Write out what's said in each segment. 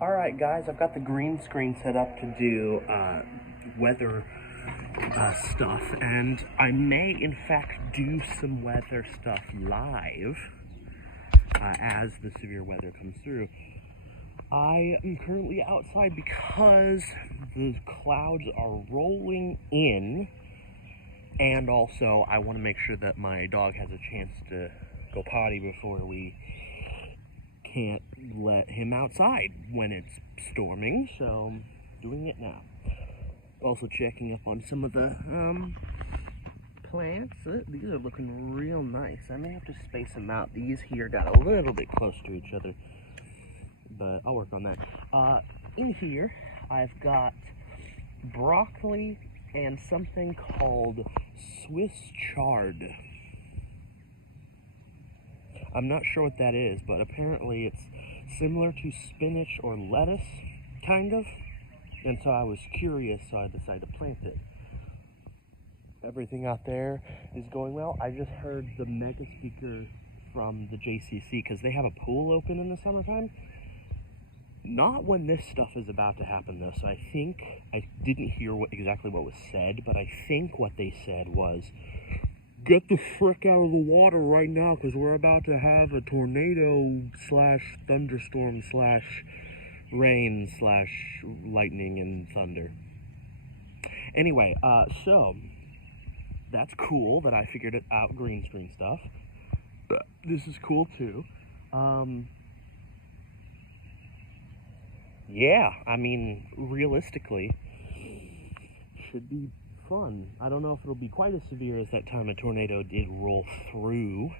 Alright guys, I've got the green screen set up to do weather stuff, and I may in fact do some weather stuff live as the severe weather comes through. I am currently outside because the clouds are rolling in, and also I want to make sure that my dog has a chance to go potty before we can't let him outside when it's storming, so I'm doing it now. Also checking up on some of the plants. These are looking real nice. I may have to space them out. These here got a little bit close to each other, but I'll work on that. In here, I've got broccoli and something called Swiss chard. I'm not sure what that is, but apparently it's similar to spinach or lettuce, kind of. And so I was curious, so I decided to plant it. Everything out there is going well. I just heard the mega speaker from the JCC, because they have a pool open in the summertime. Not when this stuff is about to happen, though. So I think, I didn't hear exactly what was said, but I think what they said was, get the frick out of the water right now, because we're about to have a tornado slash thunderstorm slash rain slash lightning and thunder. Anyway, so that's cool that I figured it out, green screen stuff. This is cool too. Yeah, I mean, realistically, should be fun. I don't know if it'll be quite as severe as that time a tornado did roll through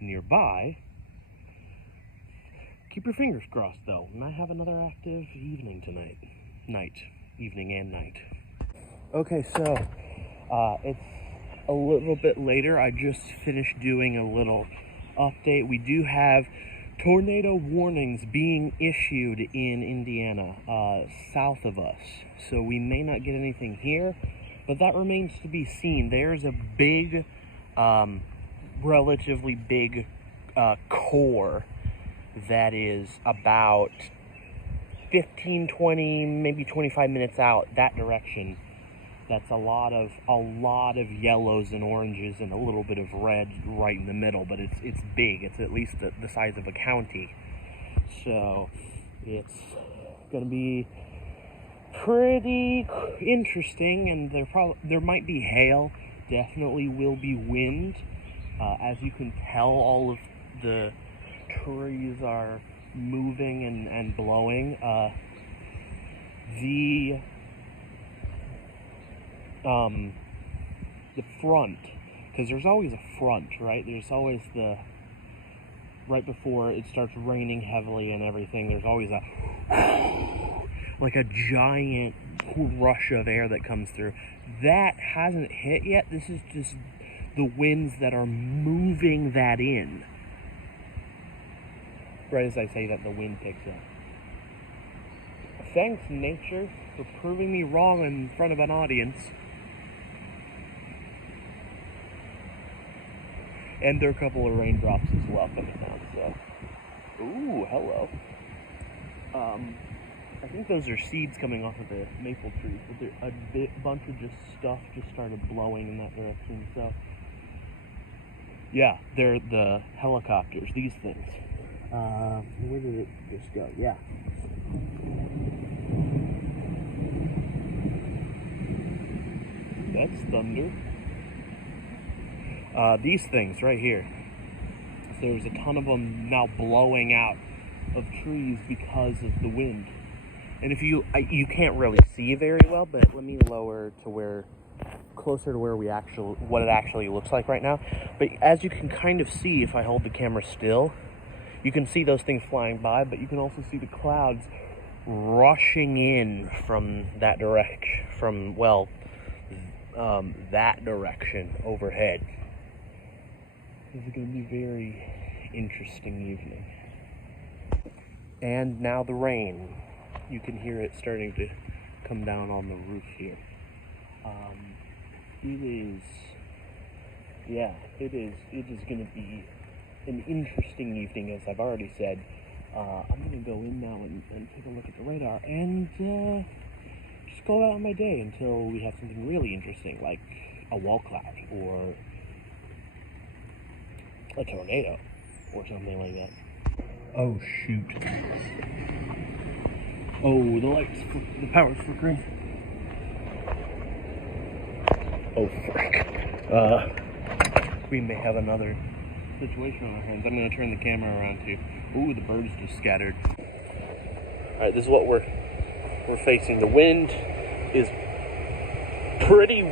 nearby. Keep your fingers crossed, though. We might have another active evening tonight. Evening and night. Okay, so it's a little bit later. I just finished doing a little update. We do have tornado warnings being issued in Indiana, south of us. So we may not get anything here, but that remains to be seen. There's a big, relatively big core that is about 15, 20, maybe 25 minutes out that direction. That's a lot of yellows and oranges and a little bit of red right in the middle, but it's big. It's at least the size of a county. So it's gonna be pretty interesting, and there might be hail. Definitely will be wind. As you can tell, all of the trees are moving and blowing. The front, because there's always a front, right? There's always right before it starts raining heavily and everything, there's always like a giant rush of air that comes through. That hasn't hit yet. This is just the winds that are moving that in. Right as I say that, the wind picks up. Thanks, nature, for proving me wrong in front of an audience. And there are a couple of raindrops as well coming down, so. Ooh, hello. I think those are seeds coming off of the maple trees, but a bunch of stuff just started blowing in that direction, so. Yeah, they're the helicopters, these things. Where did it just go? Yeah. That's thunder. These things right here. There's a ton of them now blowing out of trees because of the wind. And if you can't really see very well, but let me lower to closer to what it actually looks like right now. But as you can kind of see, if I hold the camera still, you can see those things flying by, but you can also see the clouds rushing in from that direction, that direction overhead. This is going to be a very interesting evening. And now the rain. You can hear it starting to come down on the roof here. It is going to be an interesting evening, as I've already said. I'm gonna go in now and take a look at the radar and just go out on my day until we have something really interesting, like a wall cloud or a tornado or something like that. Oh shoot. Oh, the power's flickering. Oh frick. We may have another situation on our hands. I'm gonna turn the camera around too. Ooh, the birds just scattered. Alright, this is what we're facing. The wind is pretty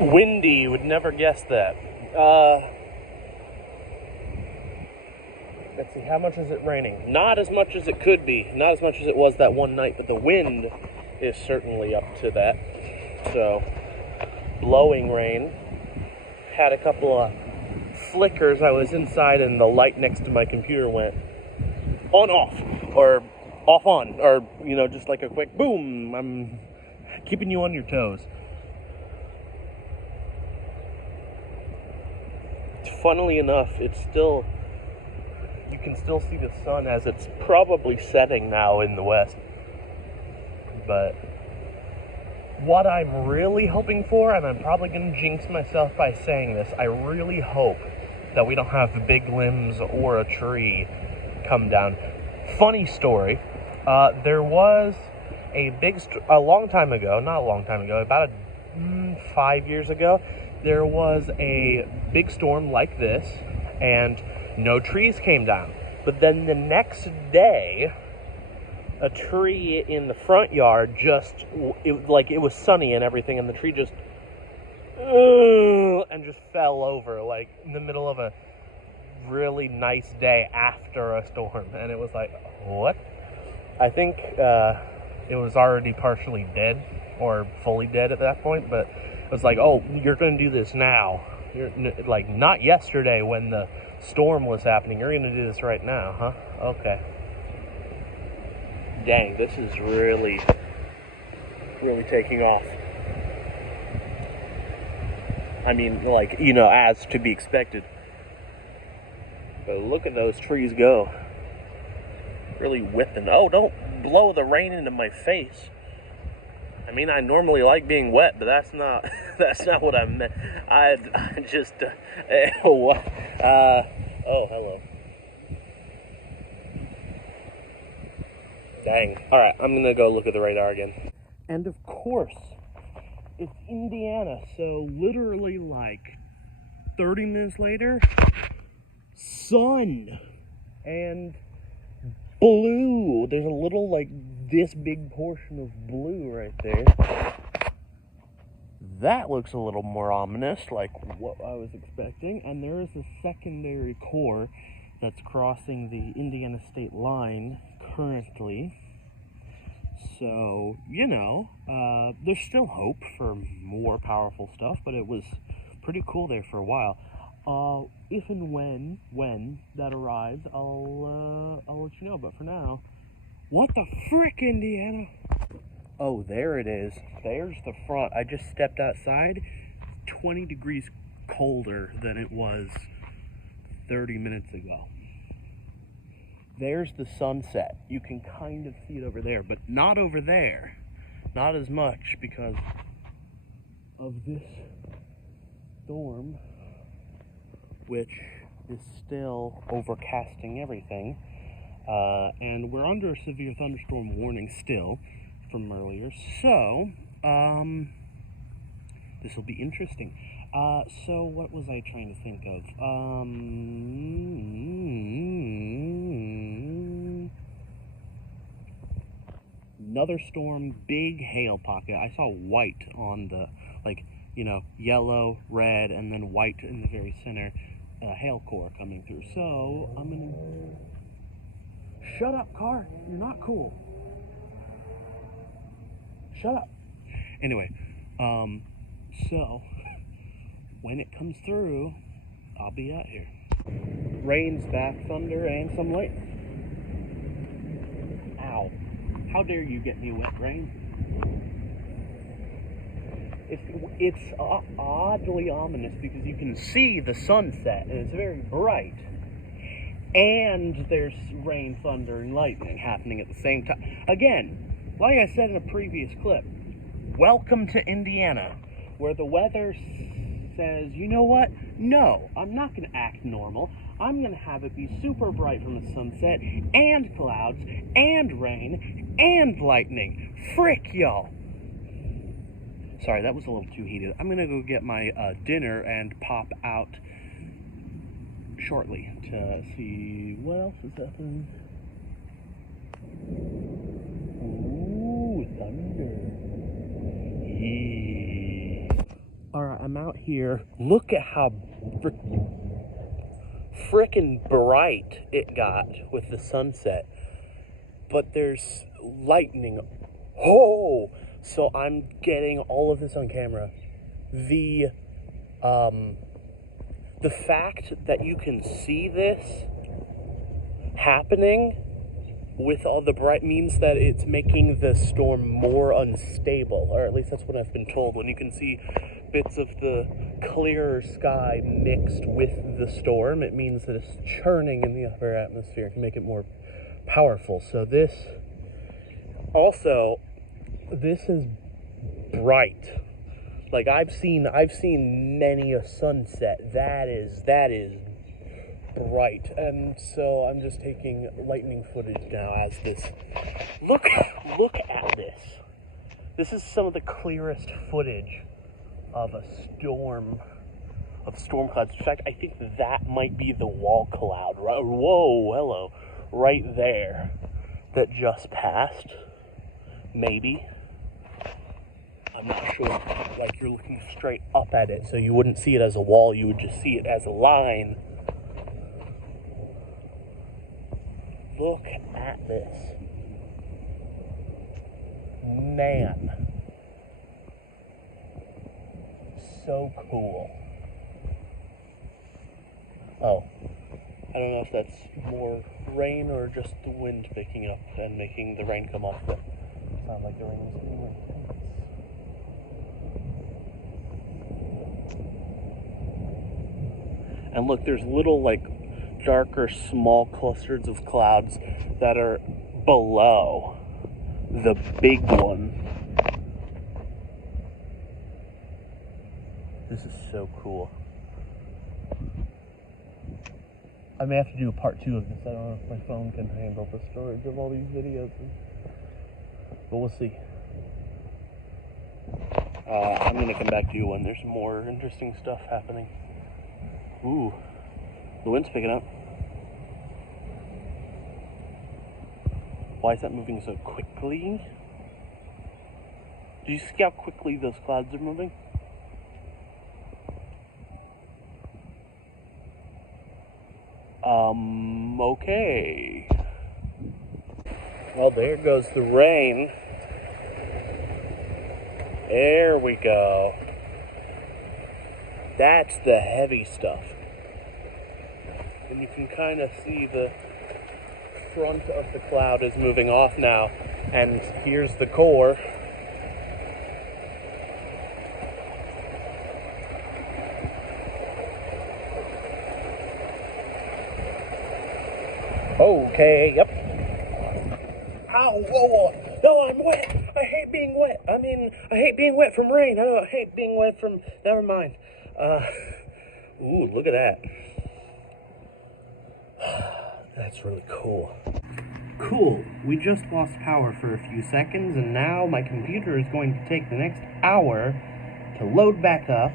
windy. You would never guess that. Let's see, how much is it raining? Not as much as it could be. Not as much as it was that one night, but the wind is certainly up to that. So, blowing rain. Had a couple of flickers. I was inside and the light next to my computer went on off, or off on, or, just like a quick boom. I'm keeping you on your toes. Funnily enough, you can still see the sun as it's probably setting now in the west. But what I'm really hoping for, and I'm probably going to jinx myself by saying this, I really hope that we don't have big limbs or a tree come down. Funny story, there was a long time ago, not a long time ago, about 5 years ago, there was a big storm like this, and no trees came down. But then the next day, a tree in the front yard it was sunny and everything, and the tree just and just fell over, like in the middle of a really nice day after a storm. And it was like, what? I think it was already partially dead or fully dead at that point, but it was like, oh, you're going to do this now. You're like, not yesterday when the storm was happening. You're going to do this right now, huh? Okay. Dang, this is really, really taking off. I mean, as to be expected. But look at those trees go. Really whipping. Oh, don't blow the rain into my face. I mean, I normally like being wet, but that's not what I meant. I just oh, hello. Dang. Alright, I'm gonna go look at the radar again. And of course, it's Indiana, so literally like 30 minutes later, sun and blue. There's a little, this big portion of blue right there. That looks a little more ominous, like what I was expecting. And there is a secondary core that's crossing the Indiana state line currently. So, there's still hope for more powerful stuff, but it was pretty cool there for a while. If and when that arrives, I'll let you know. But for now, what the frick, Indiana? Oh, there it is. There's the front. I just stepped outside. 20 degrees colder than it was 30 minutes ago. There's the sunset. You can kind of see it over there, but not over there. Not as much because of this storm, which is still overcasting everything. And we're under a severe thunderstorm warning still from earlier. So, this will be interesting. So what was I trying to think of? Another storm, big hail pocket. I saw white on the, yellow, red, and then white in the very center, hail core coming through. So, I'm gonna... Shut up, car. You're not cool. Shut up. Anyway, so, when it comes through, I'll be out here. Rain's back, thunder, and some lightning. Ow. How dare you get me wet, rain? It's oddly ominous because you can see the sunset, and it's very bright. and there's rain, thunder, and lightning happening at the same time. Again, like I said in a previous clip, welcome to Indiana, where the weather says, you know what? No, I'm not going to act normal. I'm going to have it be super bright from the sunset, and clouds, and rain, and lightning. Frick, y'all. Sorry, that was a little too heated. I'm going to go get my dinner and pop out shortly to see what else is happening. Ooh, thunder. Yeah. Alright, I'm out here. Look at how frickin' bright it got with the sunset. But there's lightning. Oh! So I'm getting all of this on camera. The fact that you can see this happening with all the bright means that it's making the storm more unstable, or at least that's what I've been told. When you can see bits of the clearer sky mixed with the storm, it means that it's churning in the upper atmosphere to make it more powerful. So this is bright. Like I've seen many a sunset that is bright, and so I'm just taking lightning footage now as this. Look at this. This is some of the clearest footage of a storm clouds. In fact, I think that might be the wall cloud. Right, whoa, hello, right there, that just passed. Maybe. I'm not sure. Like, you're looking straight up at it, so you wouldn't see it as a wall, you would just see it as a line. Look at this. Man. So cool. Oh. I don't know if that's more rain or just the wind picking up and making the rain come off, but it sounds like the rain is getting intense. And look, there's little, like, darker, small clusters of clouds that are below the big one. This is so cool. I may have to do a part 2 of this. I don't know if my phone can handle the storage of all these videos, but we'll see. I'm going to come back to you when there's more interesting stuff happening. Ooh, the wind's picking up. Why is that moving so quickly? Do you see how quickly those clouds are moving? Okay. Well, there goes the rain. There we go. That's the heavy stuff. And you can kind of see the front of the cloud is moving off now. And here's the core. Okay, yep. Ow, whoa, no, I'm wet. I hate being wet. I hate being wet from rain. I hate being wet from, never mind. Ooh, look at that. That's really cool. Cool, we just lost power for a few seconds, and now my computer is going to take the next hour to load back up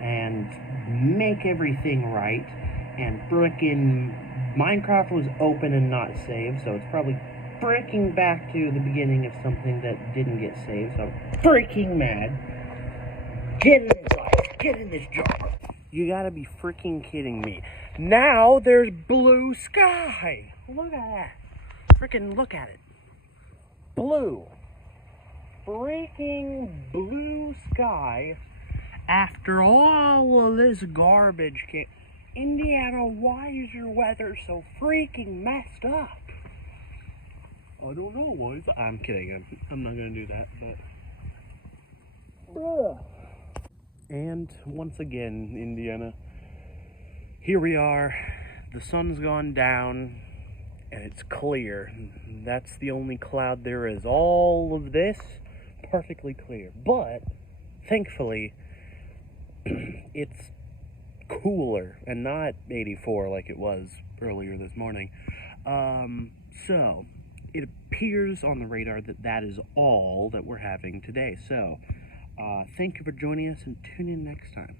and make everything right, and frickin' Minecraft was open and not saved, so it's probably fricking back to the beginning of something that didn't get saved, so I'm freaking mad. Get inside, get in this jar. You gotta be freaking kidding me. Now there's blue sky. Look at that. Freaking look at it. Blue. Freaking blue sky. After all of this garbage came. Indiana, why is your weather so freaking messed up? I don't know, boys. I'm kidding. I'm not gonna do that, but. Ugh. And once again, Indiana, here we are. the sun's gone down and it's clear. That's the only cloud there is. All of this, perfectly clear. But, thankfully, it's cooler and not 84 like it was earlier this morning. So, it appears on the radar that that is all that we're having today. So, thank you for joining us and tune in next time.